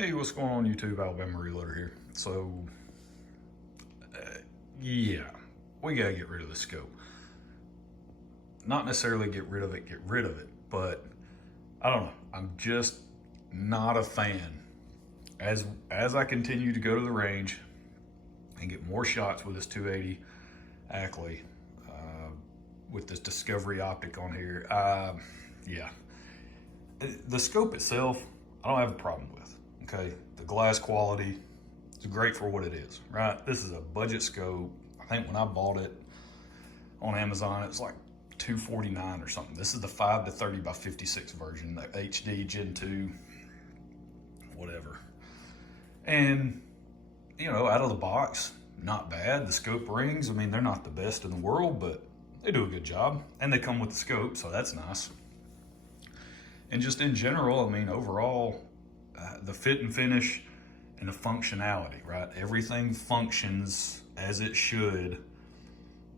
Hey, what's going on YouTube? Alabama Reloader here. So, yeah, we gotta get rid of the scope. Not necessarily get rid of it, but I don't know. I'm just not a fan. As I continue to go to the range and get more shots with this 280 Ackley, with this Discovery optic on here, yeah. The scope itself, I don't have a problem with. Okay, the glass quality is great for what it is, right? This is a budget scope. I think when I bought it on Amazon, it was like $249 or something. This is the 5 to 30 by 56 version, the HD Gen 2, whatever. And, you know, out of the box, not bad. The scope rings, I mean, they're not the best in the world, but they do a good job. And they come with the scope, so that's nice. And just in general, I mean, overall, the fit and finish and the functionality, right? Everything functions as it should.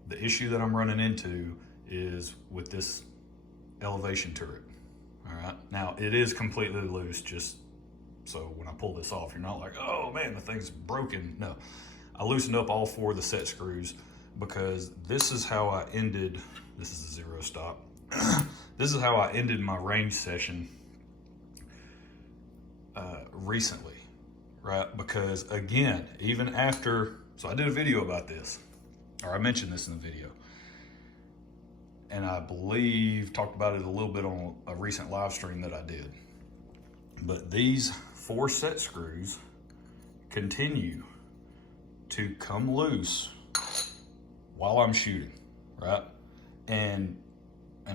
The issue that I'm running into is with this elevation turret, all right? Now, it is completely loose, just so when I pull this off, you're not like, oh man, the thing's broken. No, I loosened up all 4 of the set screws because this is how I ended, this is a 0 stop. This is how I ended my range session recently, right? Because again, even after, so I did a video about this, or I mentioned this in the video, and I believe talked about it a little bit on a recent live stream that I did. But these 4 set screws continue to come loose while I'm shooting, right? And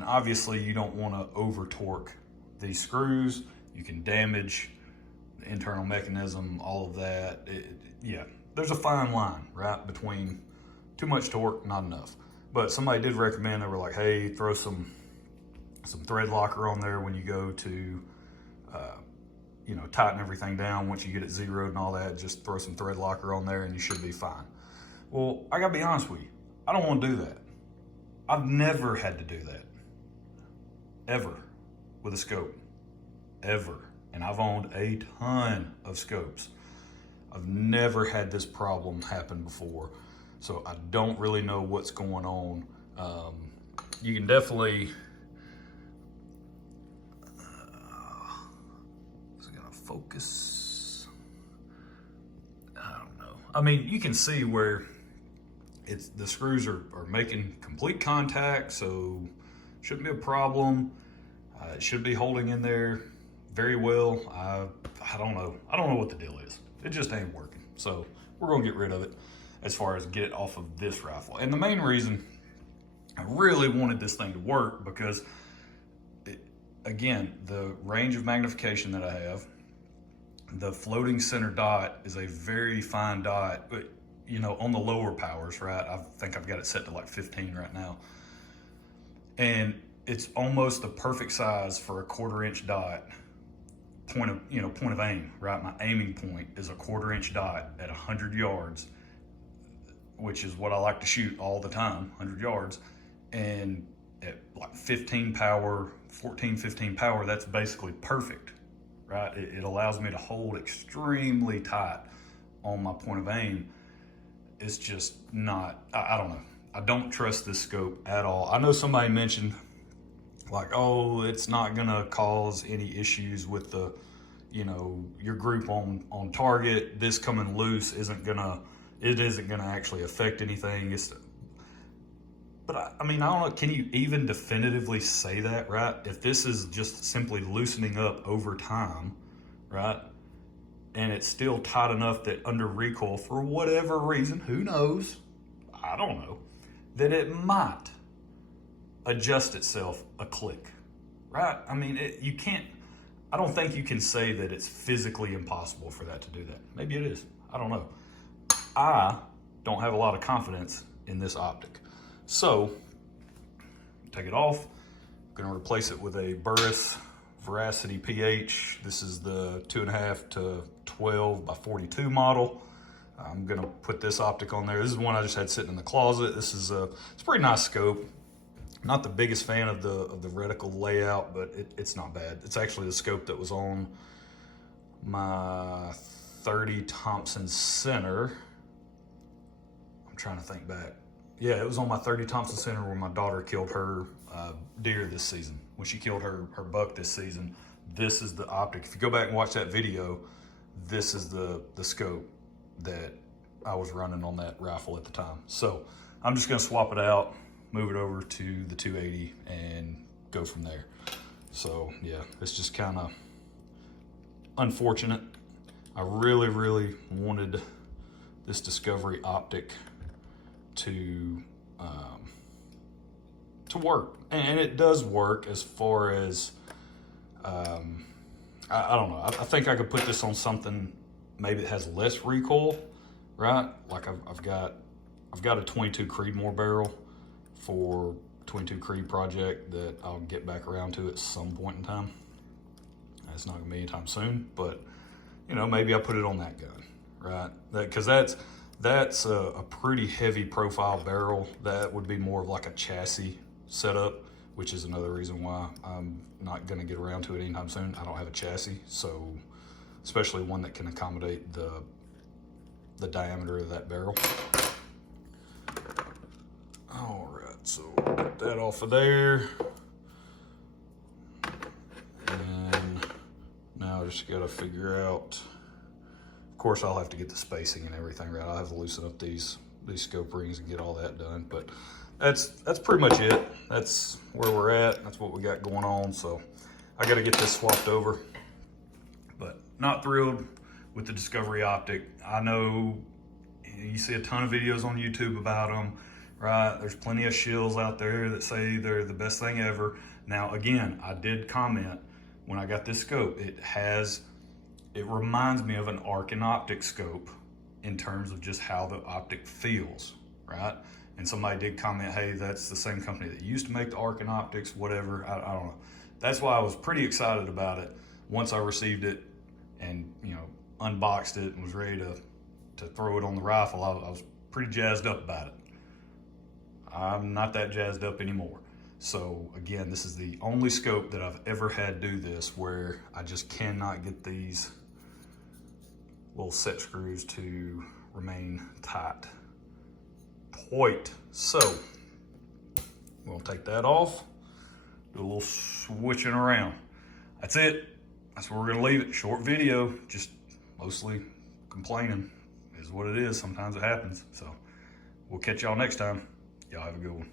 obviously you don't want to over torque these screws. You can damage the internal mechanism, all of that. Yeah, there's a fine line, right, between too much torque, not enough. But somebody did recommend, they were like, hey, throw some thread locker on there when you go to, you know, tighten everything down. Once you get it zeroed and all that, just throw some thread locker on there and you should be fine. Well, I gotta be honest with you, I don't want to do that. I've never had to do that, ever, with a scope, ever. And I've owned a ton of scopes. I've never had this problem happen before, so I don't really know what's going on. You can definitely, is it gonna focus? I don't know. I mean, you can see where the screws are making complete contact, so shouldn't be a problem. It should be holding in there very well. I don't know. I don't know what the deal is. It just ain't working. So we're gonna get rid of it as far as get it off of this rifle. And the main reason I really wanted this thing to work because, again, the range of magnification that I have, the floating center dot is a very fine dot, but you know, on the lower powers, right? I think I've got it set to like 15 right now. And it's almost the perfect size for a 1/4 inch dot, point of aim, right? My aiming point is a 1/4 inch dot at 100 yards, which is what I like to shoot all the time, 100 yards. And at like 15 power, 14, 15 power, that's basically perfect, right? It allows me to hold extremely tight on my point of aim. It's just not, I don't know. I don't trust this scope at all. I know somebody mentioned like, oh, it's not gonna cause any issues with the, you know, your group on target. This coming loose isn't gonna actually affect anything. But I mean, I don't know, can you even definitively say that, right? If this is just simply loosening up over time, right? And it's still tight enough that under recoil, for whatever reason, who knows, I don't know, that it might adjust itself a click, right? I mean, you can't, I don't think you can say that it's physically impossible for that to do that. Maybe it is, I don't know. I don't have a lot of confidence in this optic. So, take it off. I'm gonna replace it with a Burris Veracity PH. This is the 2.5 to 12 by 42 model. I'm gonna put this optic on there. This is one I just had sitting in the closet. This is it's a pretty nice scope. Not the biggest fan of the reticle layout, but it's not bad. It's actually the scope that was on my 30 Thompson Center. I'm trying to think back. Yeah, it was on my 30 Thompson Center where my daughter killed her deer this season. When she killed her buck this season, this is the optic. If you go back and watch that video, this is the scope that I was running on that rifle at the time. So I'm just gonna swap it out, move it over to the 280 and go from there. So yeah, it's just kind of unfortunate. I really, really wanted this Discovery optic to work, and it does work as far as I don't know. I think I could put this on something maybe that has less recoil, right? Like I've got a 22 Creedmoor barrel for 22 Creed project that I'll get back around to at some point in time. It's not gonna be anytime soon, but you know, maybe I put it on that gun, right? Because that's a pretty heavy profile barrel. That would be more of like a chassis setup, which is another reason why I'm not gonna get around to it anytime soon. I don't have a chassis, so especially one that can accommodate the diameter of that barrel. All right, so get that off of there. And now I just gotta figure out, of course I'll have to get the spacing and everything right. I'll have to loosen up these scope rings and get all that done, but that's pretty much it. That's where we're at. That's what we got going on. So I got to get this swapped over, but not thrilled with the Discovery optic. I know you see a ton of videos on YouTube about them, right? There's plenty of shills out there that say they're the best thing ever. Now, again, I did comment when I got this scope, it reminds me of an Arkin optic scope in terms of just how the optic feels, right? And somebody did comment, hey, that's the same company that used to make the Arkin optics, whatever. I don't know. That's why I was pretty excited about it once I received it and, you know, unboxed it and was ready to throw it on the rifle. I was pretty jazzed up about it. I'm not that jazzed up anymore. So again, this is the only scope that I've ever had do this where I just cannot get these little set screws to remain tight. So we'll take that off, do a little switching around. That's it. That's where we're gonna leave it. Short video, just mostly complaining is what it is. Sometimes it happens. So we'll catch y'all next time. Y'all have a good one.